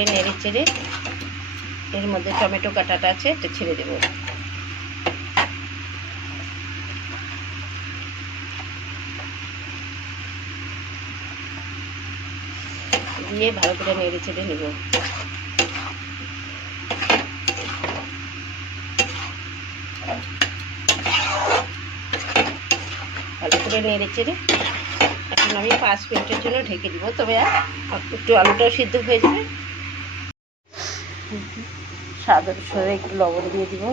করে নেড়ে চেড়ে এর মধ্যে টমেটো কাটাটা আছে এটা ছেড়ে দেব। দিয়ে ভালো করে নেড়ে চেড়ে নেব। ভালো করে নেড়ে চেড়ে এখন আমি 5 মিনিটের জন্য ঢেকে দিব। তবে একটু আলুটাও সিদ্ধ হয়ে যাবে। স্বাদ অনুসারে একটু লবণ দিয়ে দিব।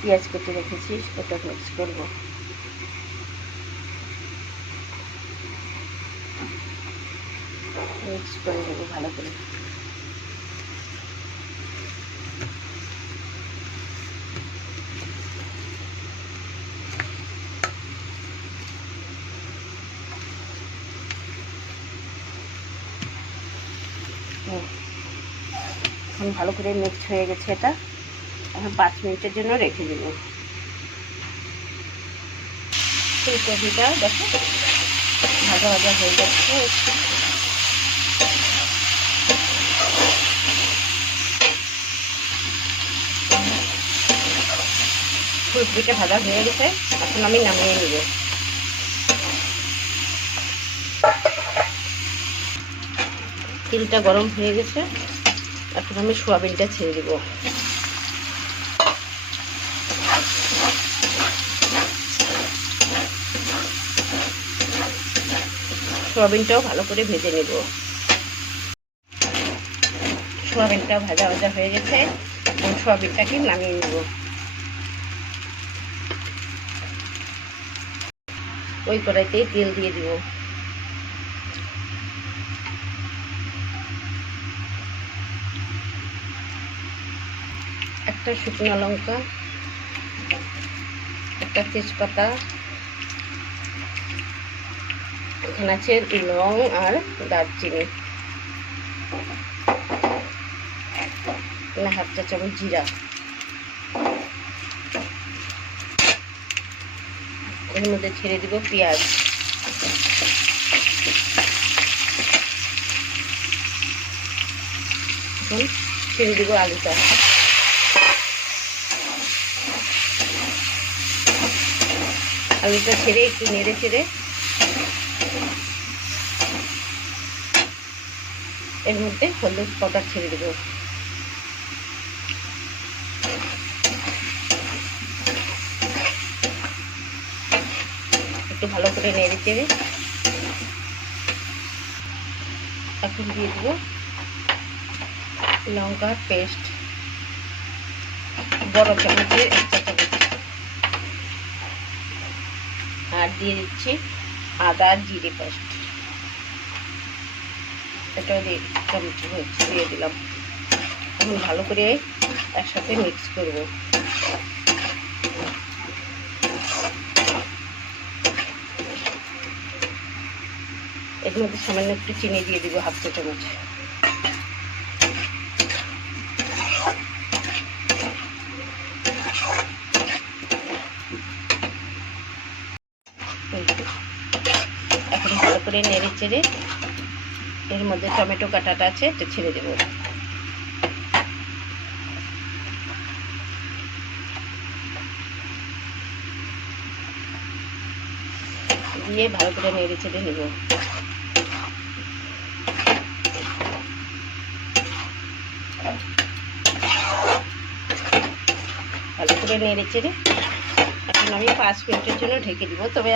পেঁয়াজ কেটে রেখেছি এটা মিক্স করব। মিক্স করে দেবো ভালো করে। এখন ভালো করে মিক্স হয়ে গেছে এটা। এখন 5 মিনিটের জন্য রেখে দেব। ফুলকপিটা দেখো ভাজা ভাজা হয়ে যাচ্ছে। ফুলকপিটা ভাজা হয়ে গেছে, এখন আমি নামিয়ে নেব। তেলটা গরম হয়ে গেছে, এখন আমি সোয়াবিনটা ছেড়ে দেব। সোয়াবিনটাও ভালো করে ভেজে নেব। সোয়াবিনটা ভাজা ভাজা হয়ে গেছে, এখন সোয়াবিনটাকে নামিয়ে নেব। ওই কড়াইতেই তেল দিয়ে দিব। একটা শুকনো লঙ্কা, একটা তেজপাতা, এখানে আছে লং আর দারচিনি, হাফ চা চামচ জিরা। এর মধ্যে ছেড়ে দিব পেঁয়াজ। এখন ছেড়ে দিব আলুটা। আলুটা ছেড়ে একটু নেড়ে ছেড়ে এর মধ্যে হলুদ পাউডার ছেড়ে দেব। একটু ভালো করে নেড়ে চেড়ে এখন দিয়ে দেব লঙ্কার পেস্ট, বড় চামচের 1 চা চামচ। আর দিয়ে দিচ্ছি আদা জিরে পেস্ট, এটাও দিয়ে চামচ দিয়ে দিলাম। এখন ভালো করে একসাথে মিক্স করব। এর মধ্যে সামান্য একটু চিনি দিয়ে দিব, হাফ চা চামচ। এখন ভালো করে নেড়ে চেড়ে এর মধ্যে টমেটো কাটাটা আছে এটা ছেড়ে দেব। দিয়ে ভালো করে নেড়ে চেড়ে নেব। ভালো করে নেড়ে চেড়ে এখন আমি 5 মিনিটের জন্য ঢেকে দিব। তবে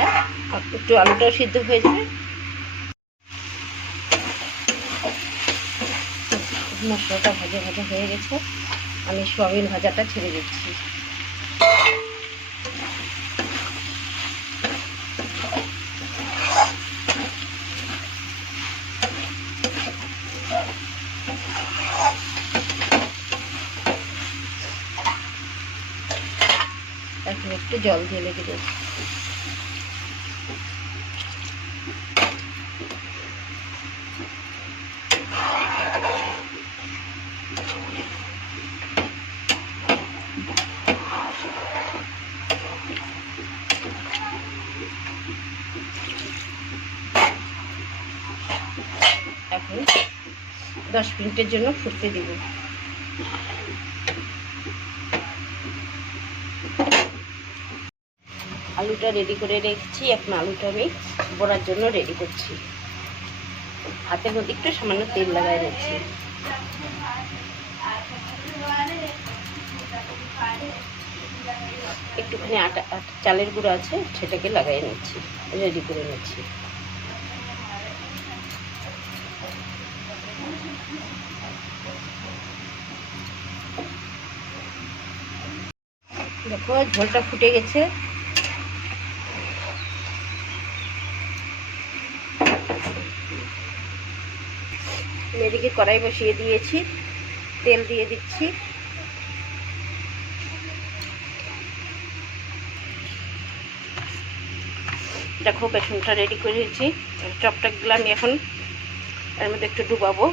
একটু আলুটাও সিদ্ধ হয়ে যাবে। মশলাটা ভাজা ভাজা হয়ে গেছে, আমি সোয়াবিন ভাজাটা ছেড়ে দিচ্ছি। এখন একটু জল দিয়ে লেগে দেব। এখন 10 মিনিটের জন্য ফুটতে দিব। আলুটা রেডি করে রেখেছি, এখন আলুটা আমি বড়ার জন্য রেডি করছি। হাতের মধ্যে একটু সামান্য তেল লাগাই নিচ্ছি। একটুখানি আটা চালের গুঁড়ো আছে, সেটাকে লাগাই নিচ্ছি, রেডি করে নিচ্ছি। দেখো ঝোলটা ফুটে গেছে। এদিকে কড়াই বসিয়ে দিয়েছি, তেল দিয়ে দিচ্ছি। দেখো বেসনটা রেডি করেছি। চপটাগুলো আমি এখন এর মধ্যে একটু ডুবাবো,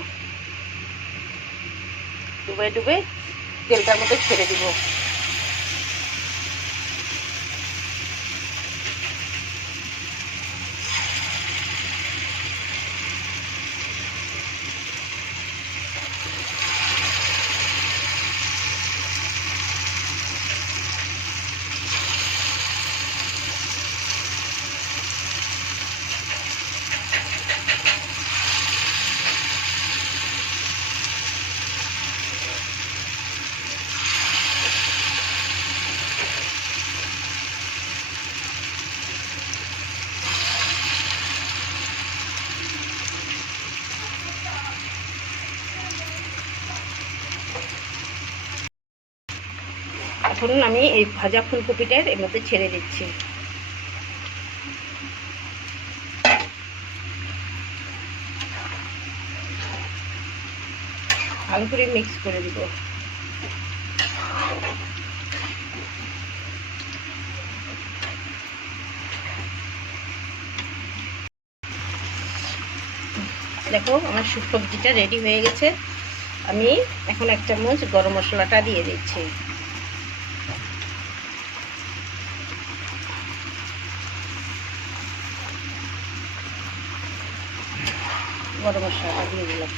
ডুবে ডুবে তেলটার মধ্যে ছেড়ে দিব। এখন আমি এই ভাজা ফুলকপিটার এর মধ্যে ছেড়ে দিচ্ছি। ভালো করে মিক্স করে দিব। দেখো আমার সবজিটা রেডি হয়ে গেছে। আমি এখন 1 চামচ গরম মশলাটা দিয়ে দিচ্ছি। গরম মশলাটা দিয়ে দিলাম।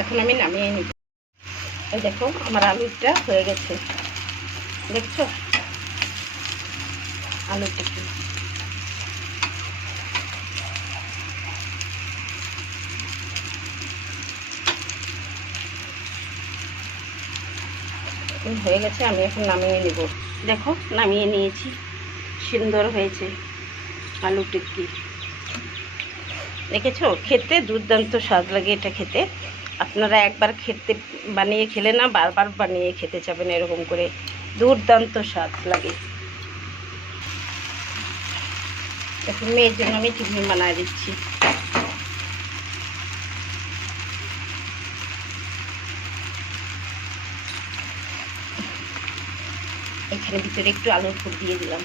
এখন আমি নামিয়ে নিব। এই দেখো আমার আলুটা হয়ে গেছে, দেখছো আলুটা কি হয়ে গেছে। আমি এখন নামিয়ে নেব। দেখো নামিয়ে নিয়েছি, সুন্দর হয়েছে আলু টিক্কি। দেখেছো, খেতে দুর্দান্ত স্বাদ লাগে এটা খেতে। আপনারা একবার বানিয়ে খেলে না বারবার বানিয়ে খেতে চাবেন, এরকম করে দুর্দান্ত স্বাদ লাগে। এখন মেয়ের জন্য আমি টিফিন বানিয়ে দিচ্ছি। এখানে ভিতরে একটু আলুর ফুল দিয়ে দিলাম।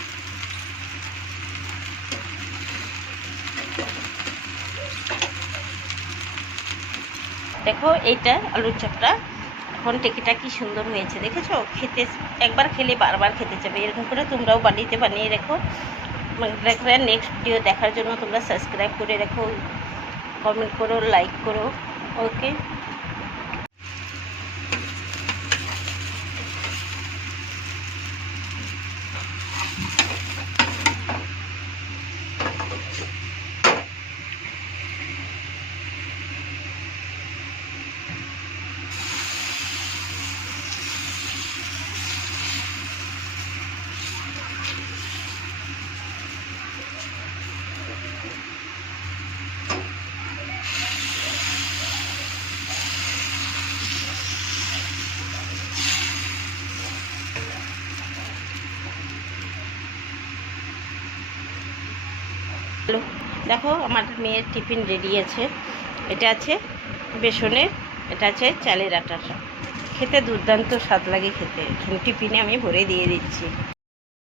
দেখো এইটা আলুর চপটা এখন টিকিটা কি সুন্দর হয়েছে, দেখেছো? খেতে একবার খেলে বারবার খেতে চাবে। এরকম করে তোমরাও বানিয়ে রেখো। নেক্সট ভিডিও দেখার জন্য তোমরা সাবস্ক্রাইব করে রেখো, কমেন্ট করো, লাইক করো। ওকে, দেখো আমার মেয়ের টিফিন রেডি আছে। এটা আছে বেসনের, এটা আছে চালের আটার। খেতে দুর্দান্ত স্বাদ লাগে খেতে। টিফিনে আমি ভরে দিয়ে দিচ্ছি।